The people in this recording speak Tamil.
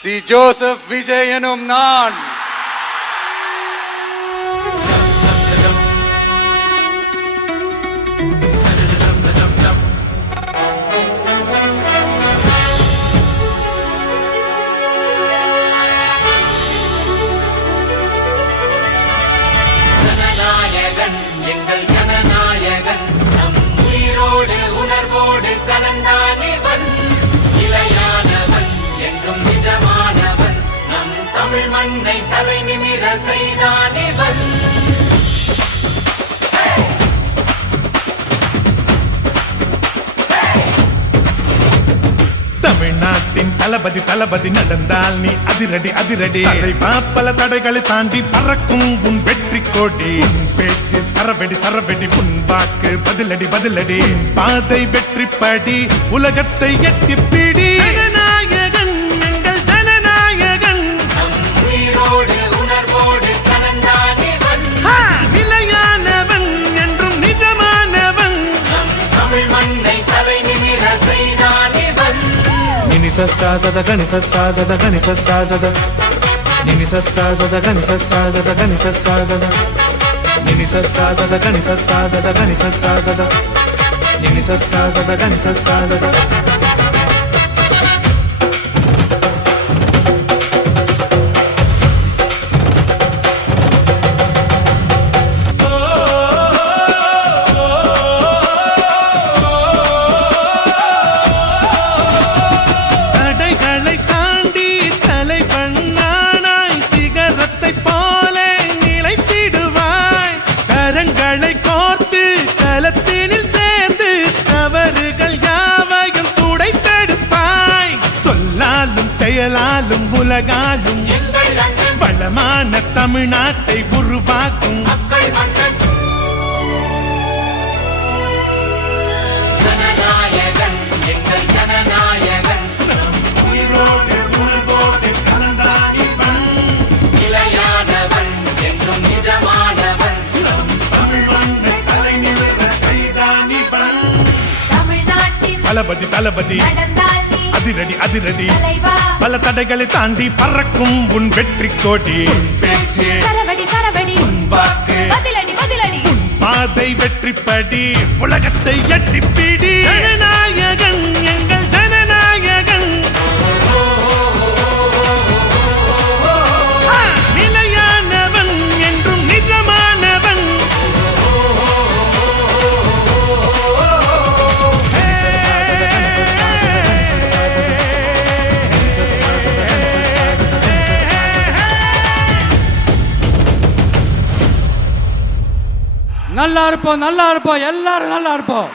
சி ஜோசப் விஜய் எனும் நான் எங்கள் ஜனநாயகன் நம் உயிரோடு உணர்வோடு கலந்தானவன் இளையானவன் என்றும் நிஜமானவன் நம் தமிழ் மண்ணை தலை நிமிர செய்தானவன் தமிழ்நாட்டின் தளபதி தளபதி நடந்தால் நீ அதிரடி அதிரடி பல தடைகளை தாண்டி பறக்கும் உன் வெற்றி கோடி பேச்சு சரவெடி சரவெடி உன் வாக்கு பதிலடி பதிலடி பாதை வெற்றி படி உலகத்தை எட்டி பிடி ஜனநாயகன் எங்கள் ஜனநாயகன் உயிரோடு உணர்வோடு கலந்தானவன் நிலையானவன் என்றும் நிஜமானவன் தமிழ் மண்ணை தலை நிமிர செய்தானவன் Nini sassa zaza gani sassa zaza gani sassa zaza Nini sassa zaza gani sassa zaza gani sassa zaza Nini sassa zaza gani sassa zaza gani sassa zaza Nini sassa zaza gani sassa zaza செயலாலும் உலகாலும் வளமான தமிழ்நாட்டை உருவாக்கும் ஜனநாயகன் எங்கள் ஜனநாயகன் உயிரோடு உள்வோடு கலந்தானவன் இளையானவன் என்றும் நிஜமானவன் தமிழ் மண்ணை தலை நிமிர செய்தானவன் தமிழ்நாட்டின் தளபதி தளபதி அதிரடி அதிரடி பல தடைகளை தாண்டி பறக்கும் உன் வெற்றி கோடி பேச்சு சரவடி சரவடி வாக்கு பதிலடி பதிலடி பாதை வெற்றி படி உலகத்தை எட்டி பிடி ஜனநாயகன் எங்கள் ஜனநாயகன் நிலையானவன் என்றும் நிஜமானவன் நல்லா இருப்போம் எல்லாரும் நல்லா இருப்போம்.